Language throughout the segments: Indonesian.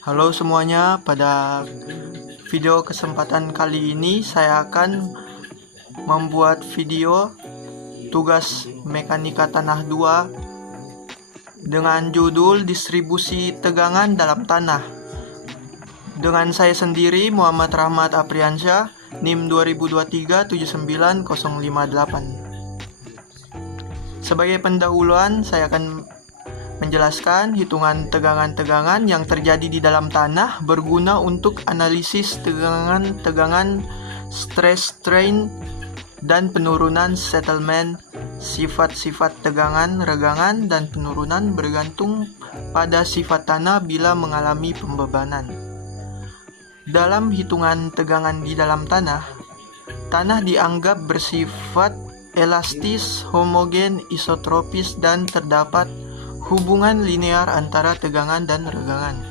Halo semuanya, pada video kesempatan kali ini saya akan membuat video tugas mekanika tanah 2 dengan judul distribusi tegangan dalam tanah. Dengan saya sendiri, Muhammad Rahmat Apriansyah, NIM 2023 79058. Sebagai pendahuluan, saya akan menjelaskan hitungan tegangan-tegangan yang terjadi di dalam tanah berguna untuk analisis tegangan-tegangan, stress strain, dan penurunan settlement. Sifat-sifat tegangan, regangan, dan penurunan bergantung pada sifat tanah bila mengalami pembebanan. Dalam hitungan tegangan di dalam tanah dianggap bersifat elastis, homogen, isotropis, dan terdapat hubungan linear antara tegangan dan regangan.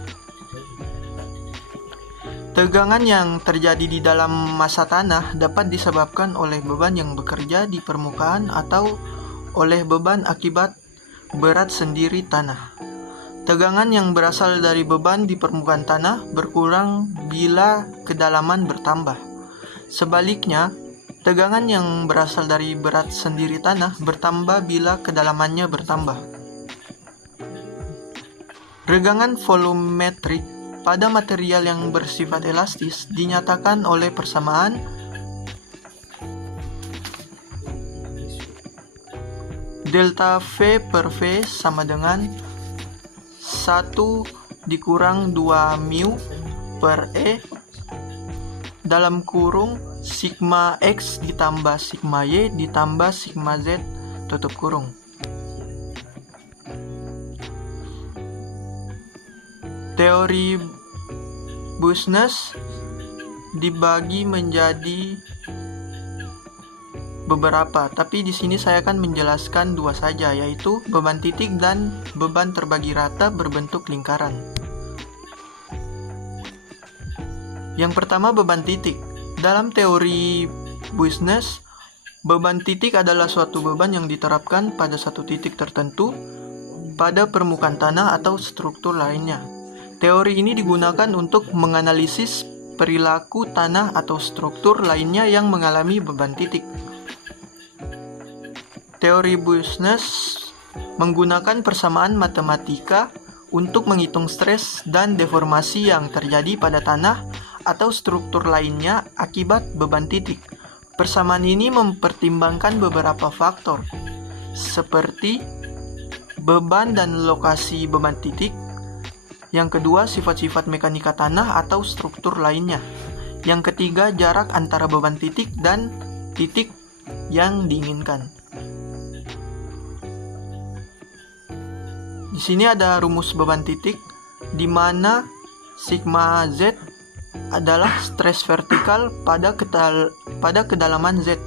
Tegangan yang terjadi di dalam massa tanah dapat disebabkan oleh beban yang bekerja di permukaan atau oleh beban akibat berat sendiri tanah. Tegangan yang berasal dari beban di permukaan tanah berkurang bila kedalaman bertambah. Sebaliknya, tegangan yang berasal dari berat sendiri tanah bertambah bila kedalamannya bertambah. Regangan volumetrik pada material yang bersifat elastis dinyatakan oleh persamaan delta V per V sama dengan 1 dikurang 2 mu per E dalam kurung sigma X ditambah sigma Y ditambah sigma Z tutup kurung. Teori Business dibagi menjadi beberapa, tapi di sini saya akan menjelaskan dua saja, yaitu beban titik dan beban terbagi rata berbentuk lingkaran. Yang pertama, beban titik. Dalam teori Business, beban titik adalah suatu beban yang diterapkan pada satu titik tertentu pada permukaan tanah atau struktur lainnya. Teori ini digunakan untuk menganalisis perilaku tanah atau struktur lainnya yang mengalami beban titik. Teori Business menggunakan persamaan matematika untuk menghitung stres dan deformasi yang terjadi pada tanah atau struktur lainnya akibat beban titik. Persamaan ini mempertimbangkan beberapa faktor, seperti beban dan lokasi beban titik. Yang kedua, sifat-sifat mekanika tanah atau struktur lainnya. Yang ketiga, jarak antara beban titik dan titik yang diinginkan. Di sini ada rumus beban titik, di mana sigma Z adalah stres vertikal pada kedalaman Z.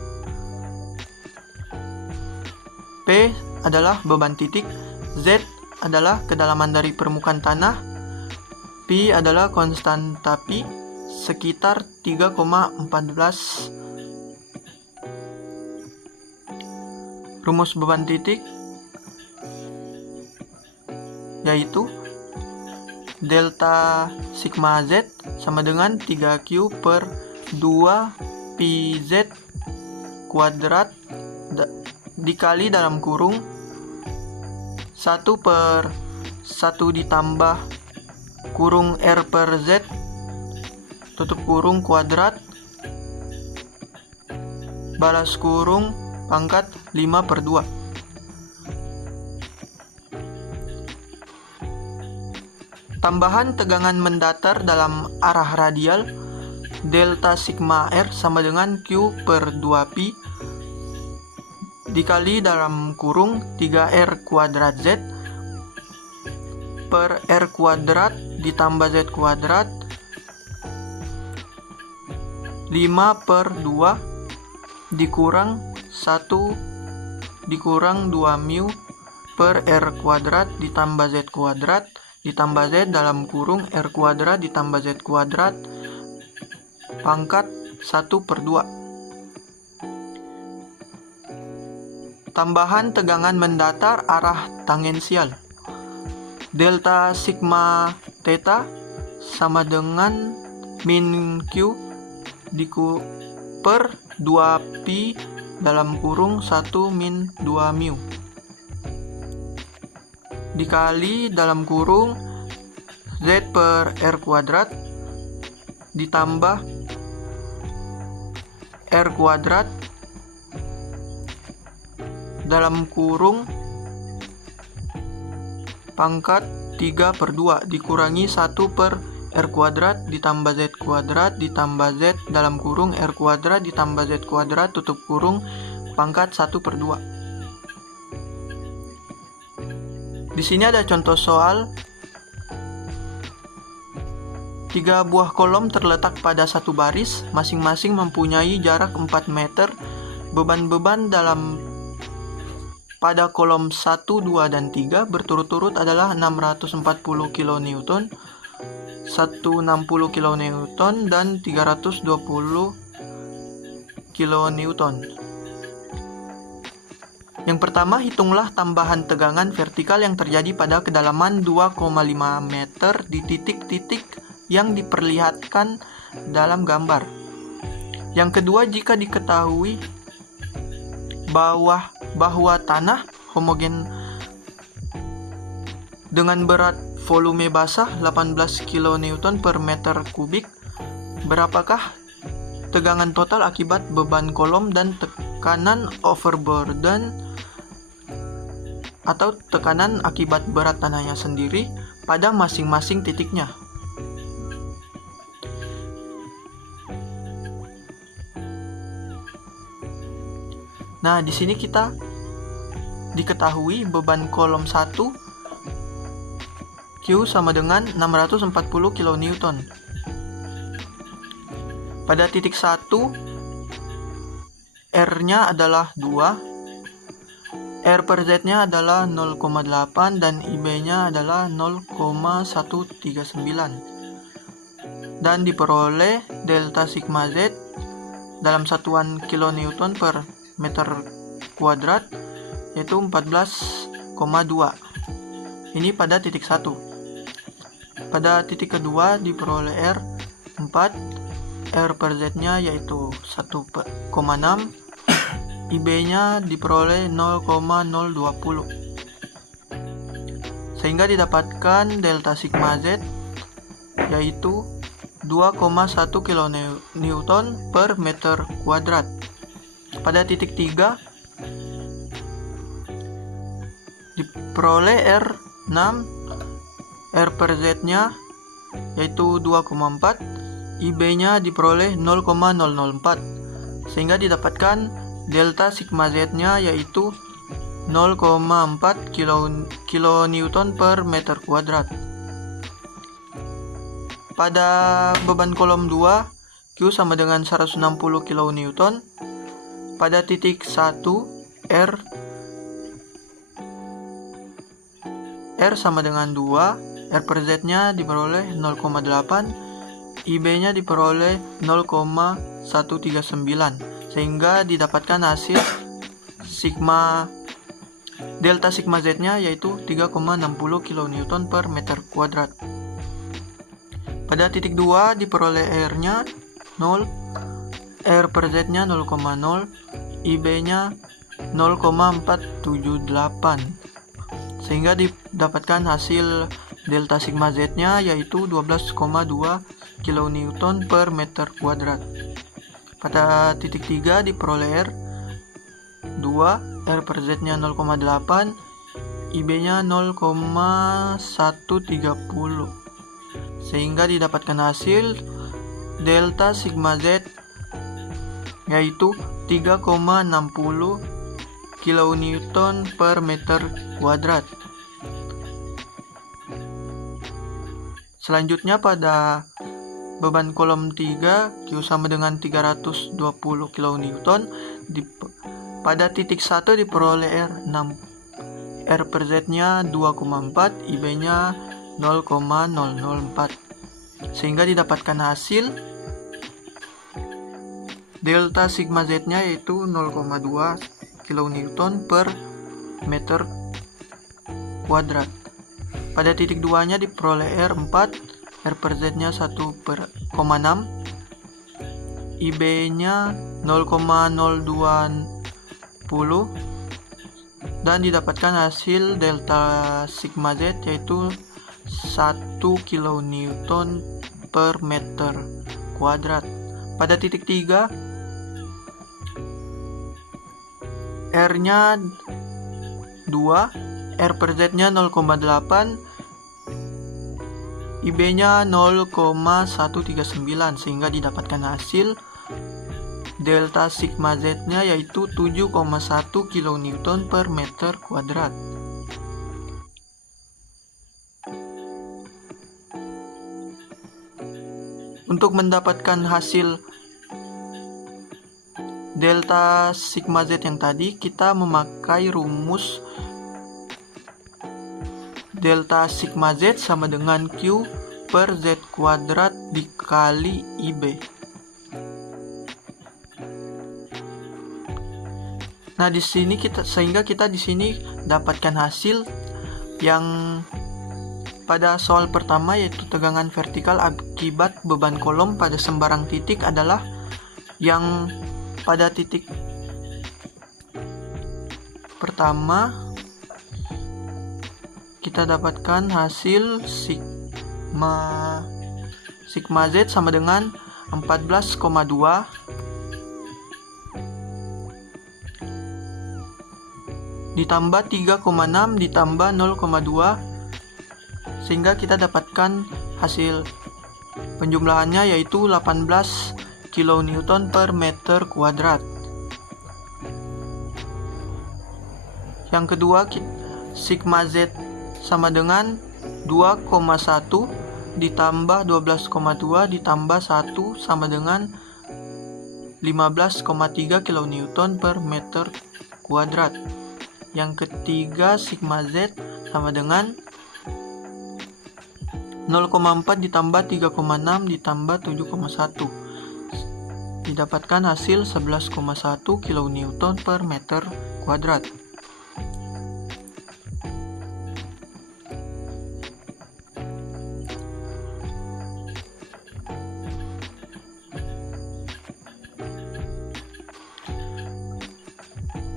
P adalah beban titik, Z adalah kedalaman dari permukaan tanah, Pi adalah konstanta Pi sekitar 3,14. Rumus beban titik yaitu delta sigma Z sama dengan 3Q per 2 Pi Z kuadrat dikali dalam kurung 1 per 1 ditambah kurung R per Z tutup kurung kuadrat balas kurung pangkat 5 per 2. Tambahan tegangan mendatar dalam arah radial delta sigma R sama dengan Q per 2Pi dikali dalam kurung 3R kuadrat Z per R kuadrat ditambah Z kuadrat 5 per 2 dikurang 1 dikurang 2 mu per R kuadrat ditambah Z kuadrat ditambah Z dalam kurung R kuadrat ditambah Z kuadrat pangkat 1 per 2. Tambahan tegangan mendatar arah tangensial delta sigma theta sama dengan min Q per 2pi dalam kurung 1 min 2 mu dikali dalam kurung Z per R kuadrat ditambah R kuadrat dalam kurung pangkat 3 per 2 dikurangi 1 per R kuadrat ditambah Z kuadrat ditambah Z dalam kurung R kuadrat ditambah Z kuadrat tutup kurung pangkat 1 per 2. Di sini ada contoh soal. 3 buah kolom terletak pada satu baris, masing-masing mempunyai jarak 4 meter. Beban-beban pada kolom 1, 2, dan 3 berturut-turut adalah 640 kN, 160 kN, dan 320 kN. Yang pertama, hitunglah tambahan tegangan vertikal yang terjadi pada kedalaman 2,5 meter di titik-titik yang diperlihatkan dalam gambar. Yang kedua, jika diketahui bahwa tanah homogen dengan berat volume basah 18 kN per meter kubik, berapakah tegangan total akibat beban kolom dan tekanan overburden atau tekanan akibat berat tanahnya sendiri pada masing-masing titiknya? Nah, di sini kita diketahui beban kolom 1 Q sama dengan 640 kN. Pada titik 1 R-nya adalah 2, R per Z-nya adalah 0,8 dan IB-nya adalah 0,139. Dan diperoleh delta sigma Z dalam satuan kilonewton per meter kuadrat yaitu 14,2. Ini pada titik 1. Pada titik kedua diperoleh R 4, R per Z-nya yaitu 1,6, IB-nya diperoleh 0,020. Sehingga didapatkan delta sigma Z yaitu 2,1 kN per meter kuadrat. Pada titik 3 diperoleh R6, R per Z-nya yaitu 2,4, IB-nya diperoleh 0,004, sehingga didapatkan delta sigma Z-nya yaitu 0,4 kN per meter kuadrat. Pada beban kolom 2 Q sama dengan 160 kN. Pada titik 1 R sama dengan 2, R per Z-nya diperoleh 0,8, IB-nya diperoleh 0,139, sehingga didapatkan hasil delta sigma Z-nya yaitu 3,60 kN per meter kuadrat. Pada titik 2 diperoleh R-nya 0, R per Z-nya 0,0, IB-nya 0,478, sehingga didapatkan hasil delta sigma Z-nya yaitu 12,2 kN per meter kuadrat. Pada titik 3 diperoleh R 2, R per Z-nya 0,8, IB-nya 0,130, sehingga didapatkan hasil delta sigma Z yaitu 3,60 kN per meter kuadrat. Selanjutnya pada beban kolom 3 Q sama dengan 320 kN. Pada titik 1 diperoleh R6, R per Z-nya 2,4, IB-nya 0,004, sehingga didapatkan hasil delta sigma Z-nya yaitu 0,2 kN per meter kuadrat. Pada titik 2-nya diperoleh R4, R per Z-nya 1/6, IB-nya 0,020, dan didapatkan hasil delta sigma Z yaitu 1 kN per meter kuadrat. Pada titik 3, R-nya 2, R per Z-nya 0,8, IB-nya 0,139, sehingga didapatkan hasil delta sigma Z-nya yaitu 7,1 kN per meter kuadrat. Untuk mendapatkan hasil delta sigma Z yang tadi, kita memakai rumus delta sigma Z sama dengan Q per Z kuadrat dikali IB. Nah, sehingga kita di sini dapatkan hasil yang pada soal pertama, yaitu tegangan vertikal akibat beban kolom pada sembarang titik adalah yang pada titik pertama kita dapatkan hasil sigma Z sama dengan 14,2 ditambah 3,6 ditambah 0,2, sehingga kita dapatkan hasil penjumlahannya yaitu 18 kN per meter kuadrat. Yang kedua, sigma Z sama dengan 2,1 ditambah 12,2 ditambah 1 sama dengan 15,3 kN per meter kuadrat. Yang ketiga, sigma Z sama dengan 0,4 ditambah 3,6 ditambah 7,1, didapatkan hasil 11,1 kN per meter kuadrat.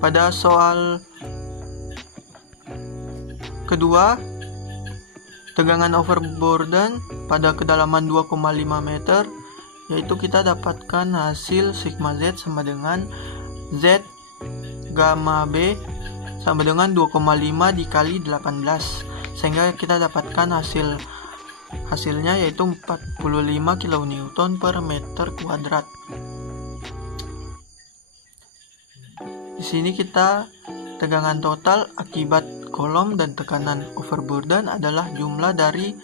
Pada soal kedua, tegangan overburden pada kedalaman 2,5 meter, yaitu kita dapatkan hasil sigma Z sama dengan Z gamma B sama dengan 2,5 dikali 18, sehingga kita dapatkan hasilnya yaitu 45 kN per meter kuadrat. Di sini kita tegangan total akibat kolom dan tekanan overburden adalah jumlah dari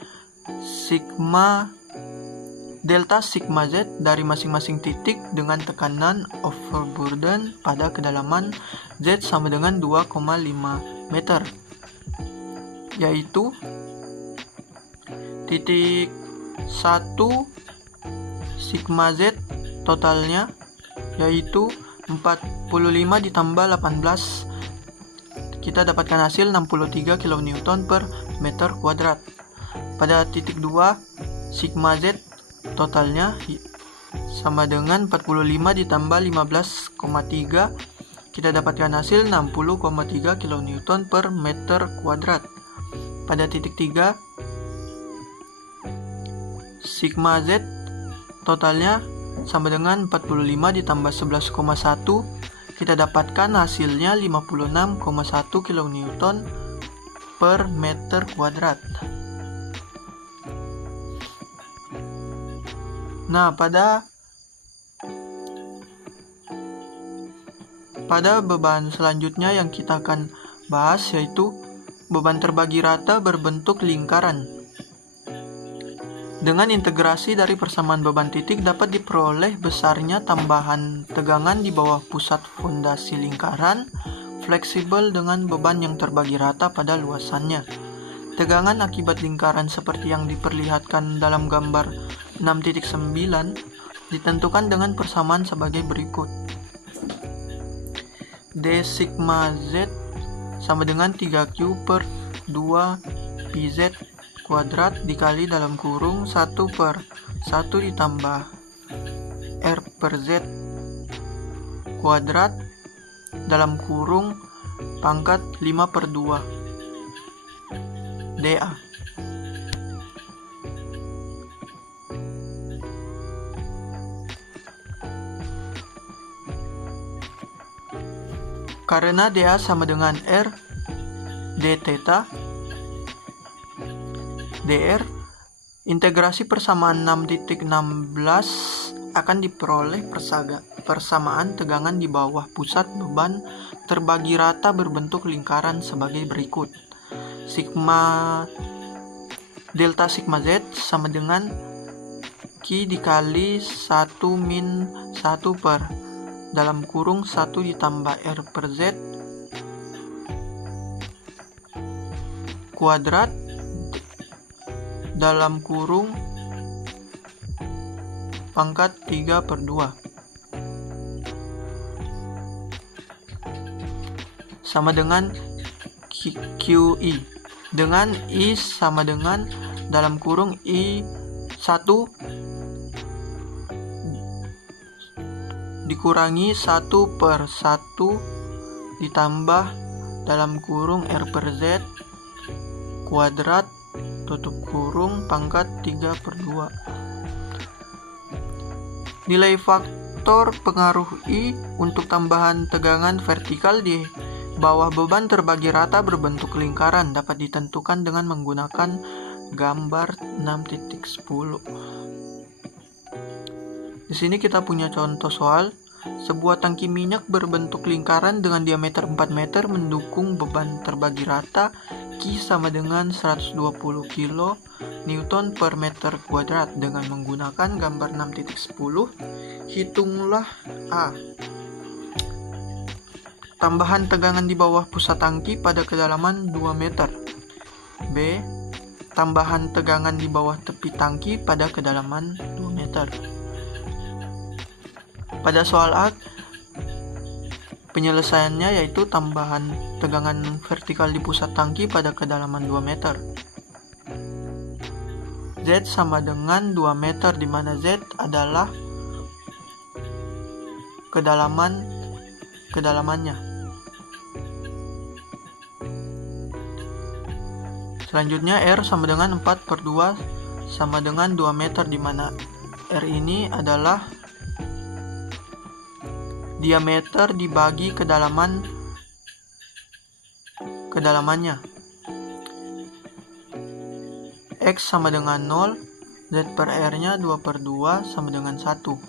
delta sigma Z dari masing-masing titik dengan tekanan overburden pada kedalaman Z sama dengan 2,5 meter, yaitu titik 1 sigma Z totalnya yaitu 45 ditambah 18, kita dapatkan hasil 63 kN per meter kuadrat. Pada titik 2, sigma Z totalnya sama dengan 45 ditambah 15,3, kita dapatkan hasil 60,3 kN per meter kuadrat. Pada titik 3, sigma Z totalnya sama dengan 45 ditambah 11,1, kita dapatkan hasilnya 56,1 kN per meter kuadrat. Nah, pada beban selanjutnya yang kita akan bahas yaitu beban terbagi rata berbentuk lingkaran. Dengan integrasi dari persamaan beban titik dapat diperoleh besarnya tambahan tegangan di bawah pusat fondasi lingkaran, fleksibel dengan beban yang terbagi rata pada luasannya. Tegangan akibat lingkaran seperti yang diperlihatkan dalam gambar 6.9 ditentukan dengan persamaan sebagai berikut. D sigma Z sama dengan 3Q per 2 PZ kuadrat dikali dalam kurung 1/1 ditambah R per Z kuadrat dalam kurung pangkat 5/2 dA. Karena dA sama dengan R d theta, dr, integrasi persamaan 6.16 akan diperoleh persamaan tegangan di bawah pusat beban terbagi rata berbentuk lingkaran sebagai berikut. Delta sigma Z sama dengan Q dikali 1 min 1 per dalam kurung 1 ditambah R per Z kuadrat dalam kurung pangkat 3/2 sama dengan QI, dengan I sama dengan dalam kurung I1 dikurangi 1/1 ditambah dalam kurung R per Z kuadrat tutup kurung pangkat 3/2. Nilai faktor pengaruh I untuk tambahan tegangan vertikal di bawah beban terbagi rata berbentuk lingkaran dapat ditentukan dengan menggunakan gambar 6.10. Di sini kita punya contoh soal. Sebuah tangki minyak berbentuk lingkaran dengan diameter 4 meter mendukung beban terbagi rata Q sama dengan 120 kilo Newton per meter kuadrat. Dengan menggunakan gambar 6.10, hitunglah A. Tambahan tegangan di bawah pusat tangki pada kedalaman 2 meter. B. Tambahan tegangan di bawah tepi tangki pada kedalaman 2 meter. Pada soal A, penyelesaiannya yaitu tambahan tegangan vertikal di pusat tangki pada kedalaman 2 meter. Z sama dengan 2 meter, di mana Z adalah kedalamannya. Selanjutnya R sama dengan 4/2 sama dengan 2 meter, di mana R ini adalah diameter dibagi kedalamannya. X sama dengan 0, Z per R-nya 2/2 sama dengan 1.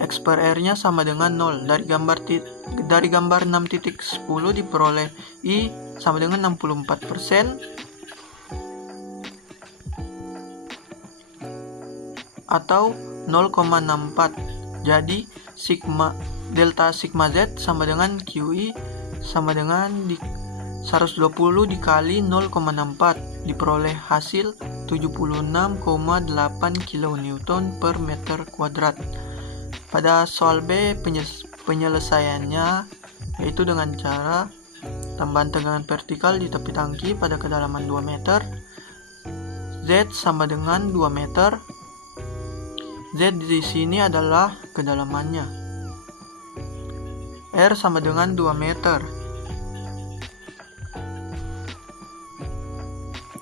X per R-nya sama dengan 0. Dari gambar 6.10 diperoleh I sama dengan 64% atau 0,64. Jadi delta sigma Z sama dengan QI sama dengan 120 dikali 0,64, diperoleh hasil 76,8 kN per meter kuadrat. Pada soal B, penyelesaiannya yaitu dengan cara tambahan tegangan vertikal di tepi tangki pada kedalaman 2 meter. Z sama dengan 2 meter. Z di sini adalah kedalamannya. R sama dengan 2 meter.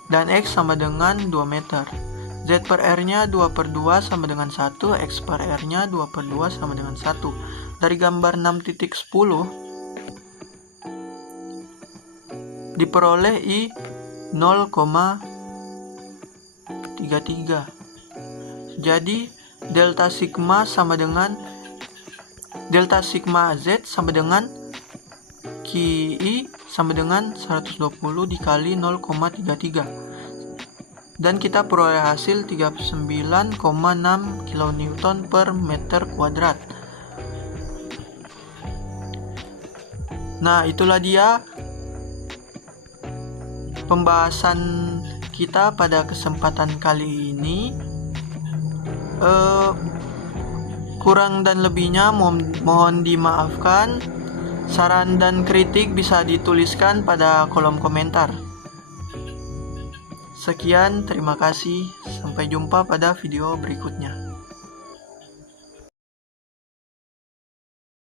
Dan X sama dengan 2 meter. Z per R-nya 2/2 sama dengan 1. X per R-nya 2/2 sama dengan 1. Dari gambar 6.10 diperoleh I 0,33. Jadi delta sigma Z sama dengan QI sama dengan 120 dikali 0,33, dan kita peroleh hasil 39,6 kN per meter kuadrat. Nah, itulah dia pembahasan kita pada kesempatan kali ini. Kurang dan lebihnya mohon dimaafkan. Saran dan kritik bisa dituliskan pada kolom komentar. Sekian, terima kasih. Sampai jumpa pada video berikutnya.